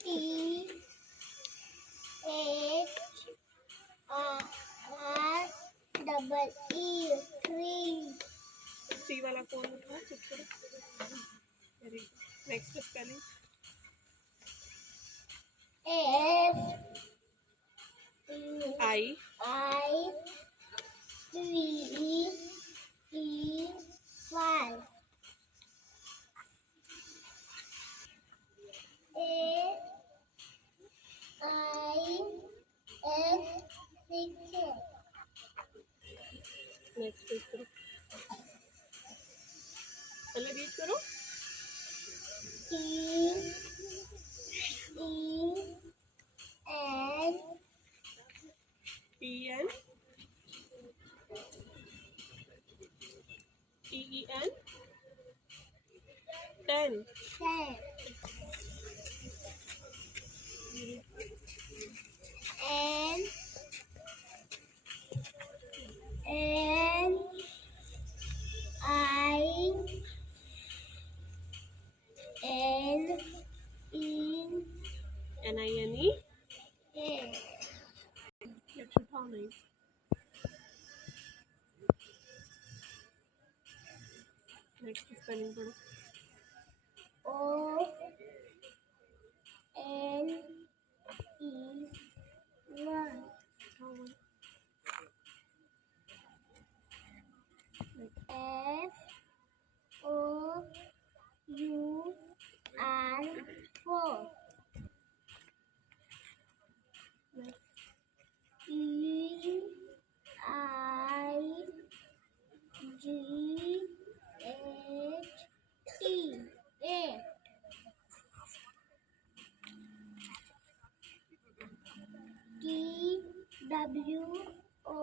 T H R double E tree. सी वाला कौन उठा कुछ करो। Very good. Next spelling. F I I V E 5 A I S 6 next read करो। पहले रीड करो। T E N P N E E N 10 10 N N I N E N I N E. A next उठाओ नहीं। Next spelling पढ़ो। O N E 1 उठाओ one. F O U R 4 E I G H T 8 T W O